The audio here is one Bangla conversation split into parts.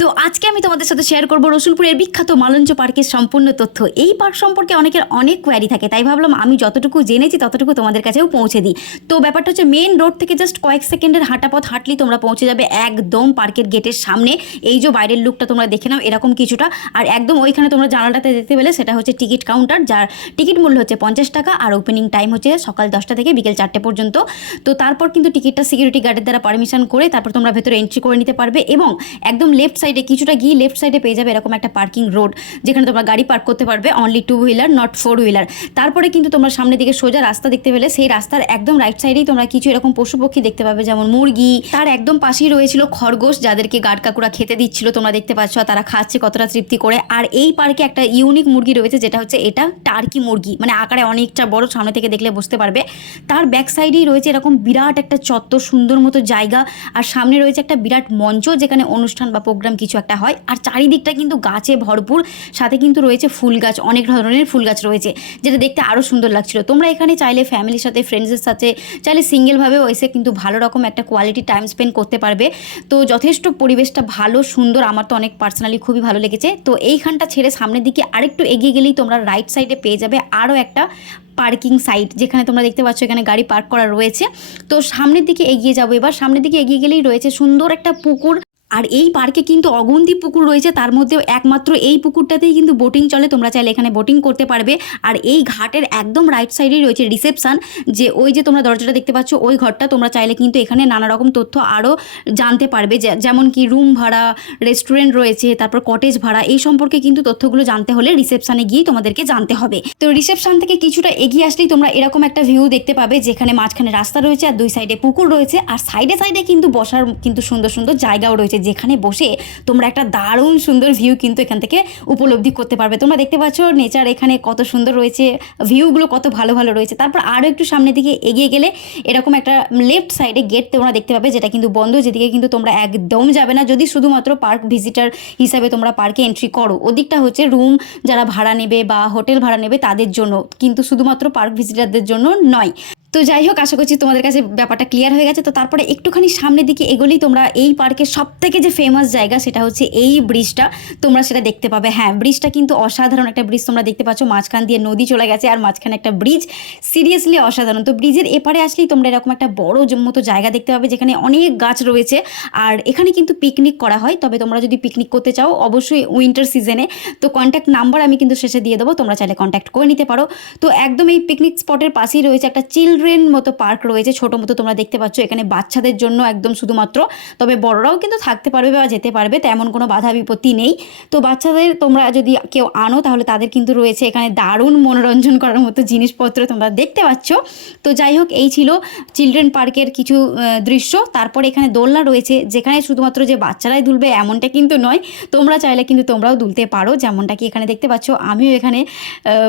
তো আজকে আমি তোমাদের সাথে শেয়ার করব রসুলপুরের বিখ্যাত মালঞ্চ পার্কের সম্পূর্ণ তথ্য। এই পার্ক সম্পর্কে অনেকের অনেক কোয়ারি থাকে, তাই ভাবলাম আমি যতটুকু জেনেছি ততটুকু তোমাদের কাছেও পৌঁছে দিই। তো ব্যাপারটা হচ্ছে মেন রোড থেকে জাস্ট কয়েক সেকেন্ডের হাঁটা পথ হাঁটলেই তোমরা পৌঁছে যাবে একদম পার্কের গেটের সামনে। এই যে বাইরের লুকটা তোমরা দেখে নাও, এরকম কিছুটা। আর একদম ওইখানে তোমরা জানালাটাতে দেখতে পেলে সেটা হচ্ছে টিকিট কাউন্টার যার টিকিট মূল্য হচ্ছে পঞ্চাশ টাকা আর ওপেনিং টাইম হচ্ছে সকাল দশটা থেকে বিকেল চারটে পর্যন্ত। তো তারপর কিন্তু টিকিটটা সিকিউরিটি গার্ডের দ্বারা পারমিশন করে তারপর তোমরা ভেতরে এন্ট্রি করে নিতে পারবে এবং একদম লেফট সাইডে কিছুটা গিয়ে লেফট সাইডে পেয়ে যাবে এরকম একটা পার্কিং রোড যেখানে তোমরা গাড়ি পার্ক করতে পারবে only two wheeler not four wheeler তারপরে কিন্তু তোমরা সামনের দিকে সোজা রাস্তা দেখতে পেলে, সেই রাস্তার একদম রাইট সাইডেই তোমরা কিছু এরকম পশু পক্ষী দেখতে পাবে, যেমন মুরগি। তার একদম পাশেই রয়েছিল খরগোশ, যাদেরকে গার্ড কাকুরা খেতে দিচ্ছিল, তোমরা দেখতে পাচ্ছ তারা খাচ্ছে, কতটা তৃপ্তি করে। আর এই পার্কে একটা ইউনিক মুরগি রয়েছে, যেটা হচ্ছে এটা টার্কি মুরগি। মানে আকারে অনেকটা বড়, সামনে থেকে দেখলে বুঝতে পারবে। তার ব্যাক সাইডেই রয়েছে এরকম বিরাট একটা চত্বর, সুন্দর মতো জায়গা। আর সামনে রয়েছে একটা বিরাট মঞ্চ, যেখানে অনুষ্ঠান বা প্রোগ্রাম কিছু একটা হয়। আর চারিদিকটা কিন্তু গাছে ভরপুর, সাথে কিন্তু রয়েছে ফুল গাছ, অনেক ধরনের ফুল গাছ রয়েছে, যেটা দেখতে আরও সুন্দর লাগছিল। তোমরা এখানে চাইলে ফ্যামিলির সাথে ফ্রেন্ডসের সাথে, চাইলে সিঙ্গেলভাবেও এসে কিন্তু ভালো রকম একটা কোয়ালিটি টাইম স্পেন্ড করতে পারবে। তো যথেষ্ট পরিবেশটা ভালো, সুন্দর, আমার তো অনেক পার্সোনালি খুবই ভালো লেগেছে। তো এইখানটা ছেড়ে সামনের দিকে আরেকটু এগিয়ে গেলেই তোমরা রাইট সাইডে পেয়ে যাবে আরও একটা পার্কিং সাইট যেখানে তোমরা দেখতে পাচ্ছ এখানে গাড়ি পার্ক করা রয়েছে। তো সামনের দিকে এগিয়ে যাব এবার। সামনের দিকে এগিয়ে গেলেই রয়েছে সুন্দর একটা পুকুর আর এই পার্কে কিন্তু অগন্তি পুকুর রয়েছে, তার মধ্যেও একমাত্র এই পুকুরটাতেই কিন্তু বোটিং চলে, তোমরা চাইলে এখানে বোটিং করতে পারবে। আর এই ঘাটের একদম রাইট সাইডেই রয়েছে রিসেপশন যে ওই যে তোমরা দরজাটা দেখতে পাচ্ছ, ওই ঘরটা তোমরা চাইলে কিন্তু এখানে নানা রকম তথ্য আরও জানতে পারবে যেমন কি রুম ভাড়া রেস্টুরেন্ট রয়েছে, তারপর কটেজ ভাড়া, এই সম্পর্কে কিন্তু তথ্যগুলো জানতে হলে রিসেপশানে গিয়ে তোমাদেরকে জানতে হবে। তো রিসেপশন থেকে কিছুটা এগিয়ে আসলেই তোমরা এরকম একটা ভিউ দেখতে পাবে, যেখানে মাঝখানে রাস্তা রয়েছে আর দুই সাইডে পুকুর রয়েছে, আর সাইডে সাইডে কিন্তু বসার কিন্তু সুন্দর সুন্দর জায়গাও রয়েছে। যেখানে বসে তোমরা একটা দারুণ সুন্দর ভিউ কিন্তু এখান থেকে উপলব্ধি করতে পারবে। তোমরা দেখতে পাচ্ছ নেচার এখানে কত সুন্দর রয়েছে ভিউগুলো কত ভালো ভালো রয়েছে। তারপর আরও একটু সামনের দিকে এগিয়ে গেলে এরকম একটা লেফট সাইডে গেট তোমরা দেখতে পাবে যেটা কিন্তু বন্ধ, যেদিকে কিন্তু তোমরা একদম যাবে না। যদি শুধুমাত্র পার্ক ভিজিটার হিসাবে তোমরা পার্কে এন্ট্রি করো, ওদিকটা হচ্ছে রুম যারা ভাড়া নেবে বা হোটেল ভাড়া নেবে তাদের জন্য। কিন্তু শুধুমাত্র পার্ক ভিজিটারদের জন্য নয়। তো যাই হোক, আশা করছি তোমাদের কাছে ব্যাপারটা ক্লিয়ার হয়ে গেছে। তো তারপরে একটুখানি সামনের দিকে এগোলেই তোমরা এই পার্কের সব থেকে যে ফেমাস জায়গা সেটা হচ্ছে এই ব্রিজটা তোমরা সেটা দেখতে পাবে। হ্যাঁ ব্রিজটা কিন্তু অসাধারণ একটা ব্রিজ তোমরা দেখতে পাচ্ছ। মাঝখান দিয়ে নদী চলে গেছে আর মাঝখানে একটা ব্রিজ সিরিয়াসলি অসাধারণ। তো ব্রিজের এপারে আসলেই তোমরা এরকম একটা বড় মতো জায়গা দেখতে পাবে যেখানে অনেক গাছ রয়েছে। আর এখানে কিন্তু পিকনিক করা হয়। তবে তোমরা যদি পিকনিক করতে চাও, অবশ্যই উইন্টার সিজনে তো কন্ট্যাক্ট নাম্বার আমি কিন্তু শেষে দিয়ে দেবো। তোমরা চাইলে কন্ট্যাক্ট করে নিতে পারো। তো একদম এই পিকনিক স্পটের পাশেই রয়েছে একটা চিলড্রেন মতো পার্ক রয়েছে, ছোটো মতো তোমরা দেখতে পাচ্ছ, এখানে বাচ্চাদের জন্য একদম শুধুমাত্র। তবে বড়রাও কিন্তু থাকতে পারবে বা যেতে পারবে, তেমন কোনো বাধা বিপত্তি নেই। তো বাচ্চাদের তোমরা যদি কেউ আনো, তাহলে তাদের কিন্তু রয়েছে এখানে দারুণ মনোরঞ্জন করার মতো জিনিসপত্র তোমরা দেখতে পাচ্ছ। তো যাই হোক, এই ছিল চিলড্রেন পার্কের কিছু দৃশ্য। তারপরে এখানে দোলনা রয়েছে, যেখানে শুধুমাত্র যে বাচ্চারাই দুলবে এমনটা কিন্তু নয়, তোমরা চাইলে কিন্তু তোমরাও দুলতে পারো, যেমনটা কি এখানে দেখতে পাচ্ছ। আমিও এখানে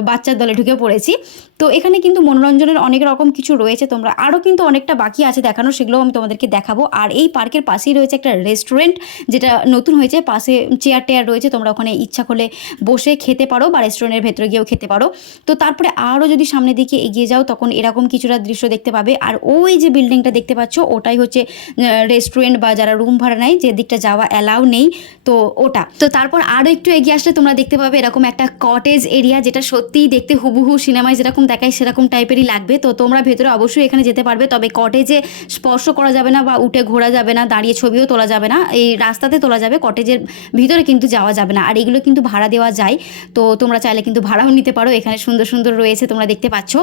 বাচ্চার দলে ঢুকে পড়েছি। তো এখানে কিন্তু মনোরঞ্জনের অনেক রকম কিছু রয়েছে, তোমরা আরও কিন্তু অনেকটা বাকি আছে দেখানো সেগুলো আমি তোমাদেরকে দেখাবো। আর এই পার্কের পাশেই রয়েছে একটা রেস্টুরেন্ট যেটা নতুন হয়েছে, পাশে চেয়ার টেয়ার রয়েছে, তোমরা ওখানে ইচ্ছা করলে বসে খেতে পারো বা রেস্টুরেন্টের ভেতরে গিয়েও খেতে পারো। তো তারপরে আরও যদি সামনের দিকে এগিয়ে যাও, তখন এরকম কিছুটা দৃশ্য দেখতে পাবে। আর ওই যে বিল্ডিংটা দেখতে পাচ্ছ, ওটাই হচ্ছে রেস্টুরেন্ট বা যারা রুম ভাড়া নেয়, যে দিকটা যাওয়া অ্যালাউ নেই, তো ওটা। তো তারপর আরও একটু এগিয়ে আসলে তোমরা দেখতে পাবে এরকম একটা কটেজ এরিয়া যেটা সত্যিই দেখতে হুবহু সিনেমায় যেরকম দেখায়, সেরকম টাইপেরই লাগবে। তো তোমরা ভেতরে অবশ্যই এখানে যেতে পারবে। তবে কটেজে স্পর্শ করা যাবে না বা উঠে ঘোরা যাবে না, দাঁড়িয়ে ছবিও তোলা যাবে না। এই রাস্তাতে তোলা যাবে কটেজের ভিতরে কিন্তু যাওয়া যাবে না। আর এগুলো কিন্তু ভাড়া দেওয়া যায়। তো তোমরা চাইলে কিন্তু ভাড়াও নিতে পারো। এখানে সুন্দর সুন্দর রয়েছে, তোমরা দেখতে পাচ্ছ।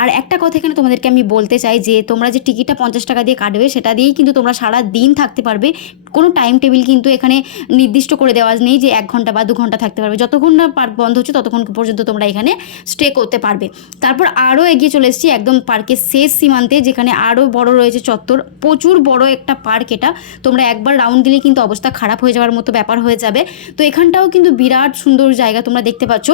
আর একটা কথা এখানে তোমাদেরকে আমি বলতে চাই যে, তোমরা যে টিকিটটা পঞ্চাশ টাকা দিয়ে কাটবে, সেটা দিয়েই কিন্তু তোমরা সারা দিন থাকতে পারবে। কোনো টাইম টেবিল কিন্তু এখানে নির্দিষ্ট করে দেওয়া নেই যে এক ঘণ্টা বা দু ঘণ্টা থাকতে পারবে। যতক্ষণ না পার্ক বন্ধ হচ্ছে, ততক্ষণ পর্যন্ত তোমরা এখানে স্টে করতে পারবে। তারপর আরও এগিয়ে চলে এসেছি একদম পার্কের শেষ সীমান্তে, যেখানে আরও বড় রয়েছে চত্বর। প্রচুর বড় একটা পার্ক এটা। তোমরা একবার রাউন্ড দিলেই কিন্তু অবস্থা খারাপ হয়ে যাওয়ার মতো ব্যাপার হয়ে যাবে। তো এখানটাও কিন্তু বিরাট সুন্দর জায়গা তোমরা দেখতে পাচ্ছ।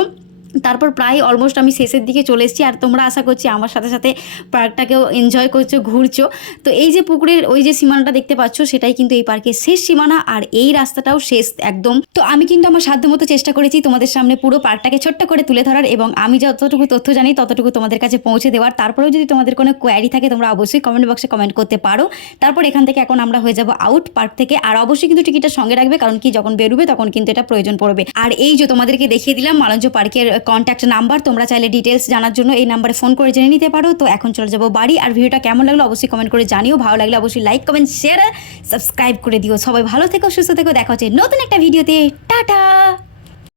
তারপর প্রায় অলমোস্ট আমি শেষের দিকে চলে এসেছি। আর তোমরা আশা করছি আমার সাথে সাথে পার্কটাকেও এনজয় করছ, ঘুরছো। তো এই যে পুকুরের ওই যে সীমানাটা দেখতে পাচ্ছ, সেটাই কিন্তু এই পার্কের শেষ সীমানা। আর এই রাস্তাটাও শেষ একদম। তো আমি কিন্তু আমার সাধ্য মতো চেষ্টা করেছি তোমাদের সামনে পুরো পার্কটাকে ছোট্ট করে তুলে ধরার এবং আমি যতটুকু তথ্য জানি ততটুকু তোমাদের কাছে পৌঁছে দেওয়ার। তারপরেও যদি তোমাদের কোনো কোয়ারি থাকে, তোমরা অবশ্যই কমেন্ট বক্সে কমেন্ট করতে পারো। তারপর এখান থেকে এখন আমরা হয়ে যাব আউট পার্ক থেকে। আর অবশ্যই কিন্তু টিকিটটা সঙ্গে রাখবে, কারণ কি যখন বেরোবে তখন কিন্তু এটা প্রয়োজন পড়বে। আর এই যে তোমাদেরকে দেখিয়ে দিলাম, মালঞ্জ পার্কের কন্ট্যাক্ট নাম্বার তোমরা চাইলে ডিটেলস জানার জন্য এই নাম্বারে ফোন করে জেনে নিতে পারো। তো এখন চলে যাব বাড়ি। আর ভিডিওটা কেমন লাগল অবশ্যই কমেন্ট করে জানিও। ভালো লাগলে অবশ্যই লাইক কমেন্ট শেয়ার সাবস্ক্রাইব করে দিও। সবাই ভালো থেকো, সুস্থ থেকো। দেখা হচ্ছে নতুন একটা ভিডিওতে টাটা!